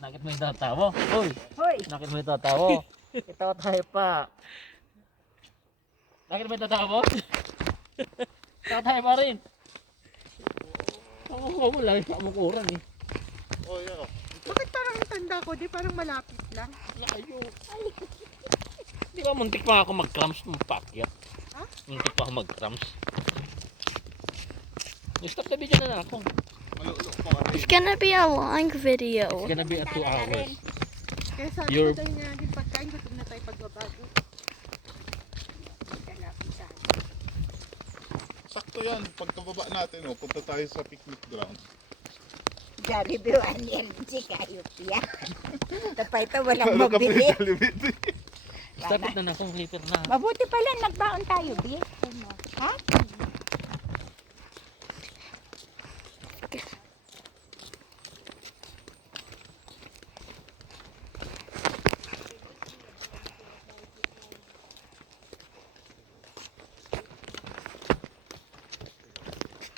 Nakit mo yung tatawo. Hoy! Hoy! Nakit mo yung tatawo. Itawa tayo pa. Nakit mo yung tatawo? Itawa tayo pa rin. Ako mo lang. Pamukuran eh. Oh, yeah. Bakit parang ang tanda ko? Di parang malapit lang. Layo. Di ba muntik pa ako mag-cramps nung pakyat? Ha? Muntik pa ako mag-cramps. Stop the video na ako. Malulok pa kasi. It's gonna be a long video. It's gonna be a 2 hours. Kaya sabi You're- ko tayo nga din pagkain. Gutom na tayo pagbabago. Sakto yan. Pagkababa natin, oh, punta tayo sa picnic ground. Jollibee and LG kayo tiya. Tapay ito walang Ano ka mabili. pinalibiti? Stop it na akong clipper na. Mabuti pala nagbaon tayo, Bi. Ha?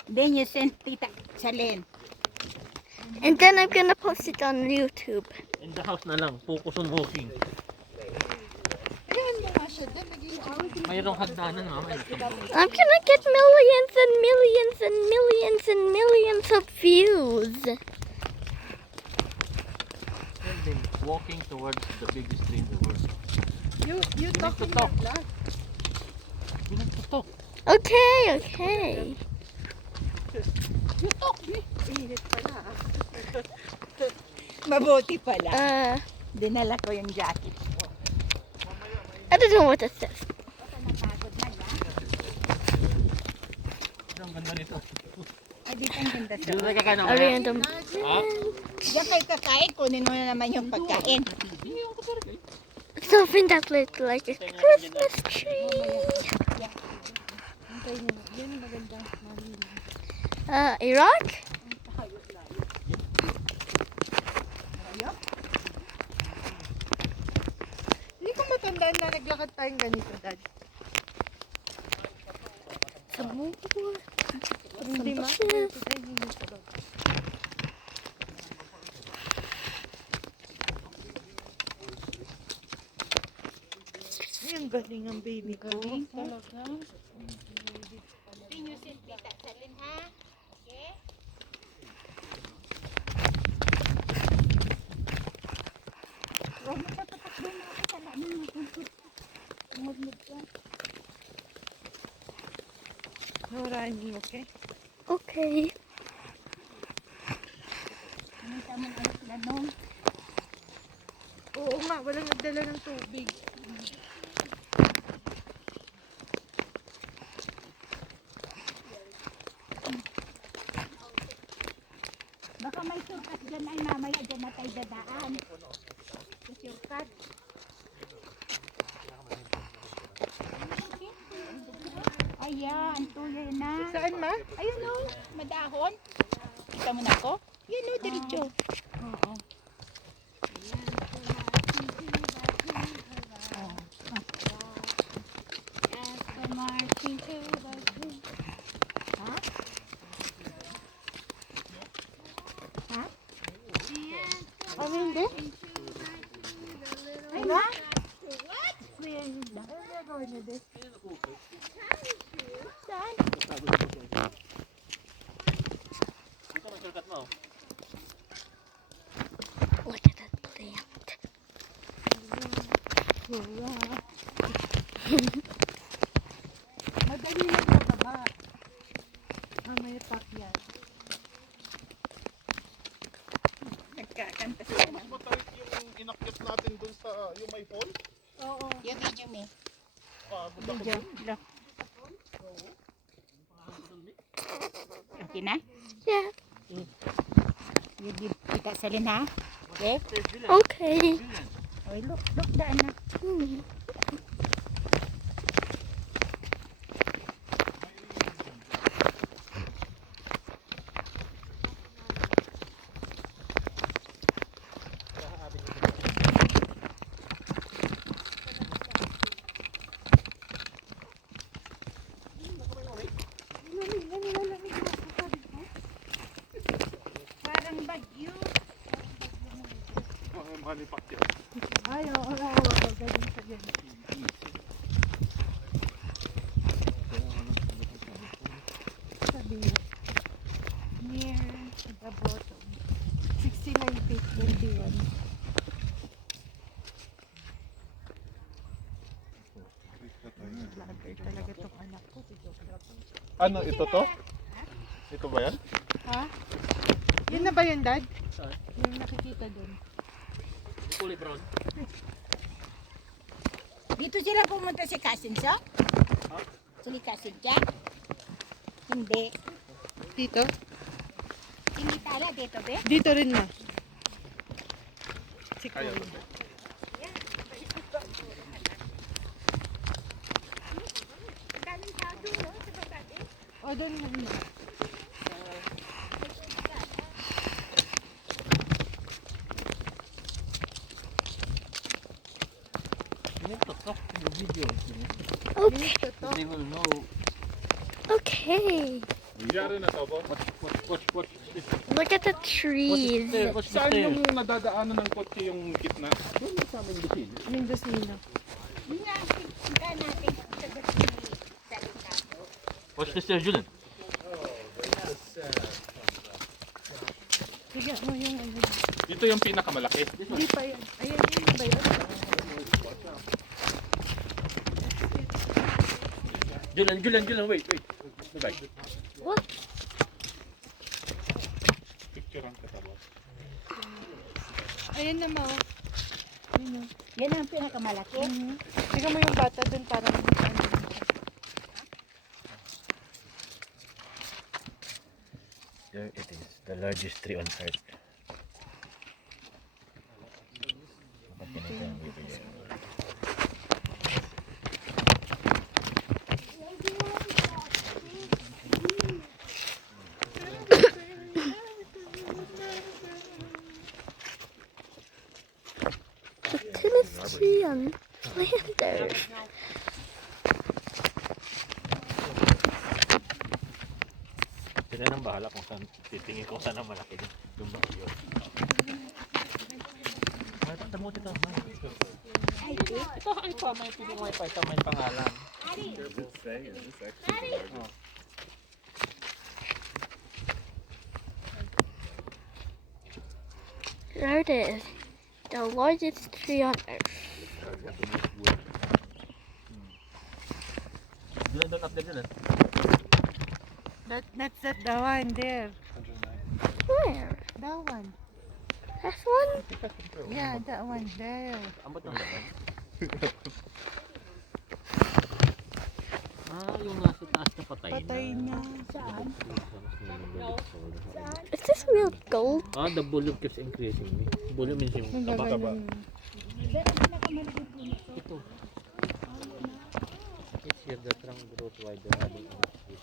Then you send Tita Salen. And then I'm gonna post it on YouTube. In the house na lang. Focus on walking. Ayan mo nga siya. Dahil naging Mayroong hagdanan nga. I'm gonna get millions and millions and millions and millions of views. And then walking towards the biggest tree in the world. You talk to in talk. your vlog. You have to talk. Okay, okay. You talk, Bi. Init pala. Mabuti pala. Uh, Dinala ko yung jacket. I don't know what this is. Ang ganda nito. Ay, di ang ganda Hindi mo sa. nakakain ako. A random. Ha? Diyan kayo kakain, kunin mo na naman yung pagkain. Something that looked like a Christmas tree. Yan maganda. Iraq? Hindi ko matandaan na naglakad tayong ganito, Dad. Some more. Hindi ma. bushes. Ay, ang galing ang baby ko. Talaga. Then you send Tita Salen, ha? Okay? Huwag mo sa tatakbo na ako sa lamin mo. Tumudmud ka. No running, okay? Okay. Minta mo na sila nung. Oo nga, walang nagdala ng tubig. Baka may shortcut dyan ay mamaya dyan na tayo dadaan. Yung shortcut. Ayan, tuloy na. Saan ma? Ayun o, madahon. Kita mo na ako? Yan o, diretso. Oo. Ano hindi? Ay, ba? Saan? Dito ang shortcut mo. Look at that plant. Madali lang sa baba. May pack yan. Nagkakanta sila. Mas matarik yung inakyat natin dun sa yung may hall. Oo. Yung video me. Pagod ako Video. dun. Look. Okay na? Yeah. You did Tita Salen, ha? Okay? Okay. Oy, look, daan na. Hmm. Parang bagyo. Manny Pacquiao. Ay, oo, galing sa ganyan. Sabi niya, near the bottom. 69 feet, 21. Vlogger talaga tong anak ko. Ano, ito to? Ito ba yan? Ha? Yun na ba yun, Dad? Yung nakikita dun. Kulay brown. Dito sila pumunta si Cousin So? Si Cousin Jack? Hindi. Dito? Hindi tala dito, be? Dito rin na. Si Ayaw. Kuya. O, doon na. Tok yung video. Okay. They will know. Okay. Yari na to, boss. Watch. Look at the trees. What's Saan there? yung nadadaanan ng kotse yung gitna? Doon sa amin disin. Mendocino. Yun nga, punta natin sa dati salita ko. Watch this there, Julian. Bigyan mo yung ano. Ito yung pinakamalaki. Hindi pa yan. Ayan, yun ba yun? Julian, wait. Bye. What? Picture ang katabas. Ayan na, Mao. Ayun o. Yan ang pinakamalaki. Tingnan mo yung bata dun parang ano. There it is, the largest tree on earth. The tiniest tree on planet Earth. Sila nang bahala kung saan, titingin kung saan ang malaki yung baki yun. May patamuti ito. Ito, may pili mo ito, may pangalan. There it is. The largest tree on Earth. Julian, don't update Julian. That's the one there. Where? That one. That one? Yeah, that one there. Ambot ng daman. Yung nasa taas na patay na. Patay na. Saan? Is this real gold? The volume keeps increasing. Volume means yung Yung taba. gaganon. Ito. Each year the trunk grows wider, adding on this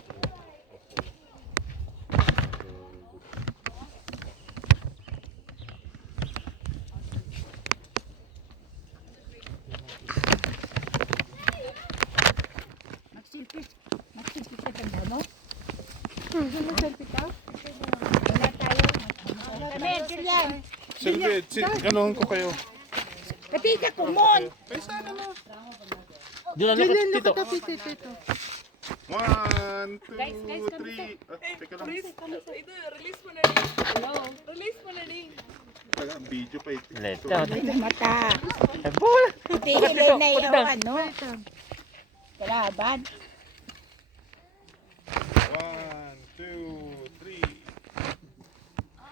Magsilpis ka tanda mo? Selfie ka? Wala tayo. Kami, Julian. Silvi, ganoon ko kayo. Katika kumon. Ay, sana na. Julian, Julian, look look at at Tito. Tito. 1, 2, 3. Teka lang. Taga, video pa ito. Ito mata. Ball! Pihilay na yung ano. Kalaban.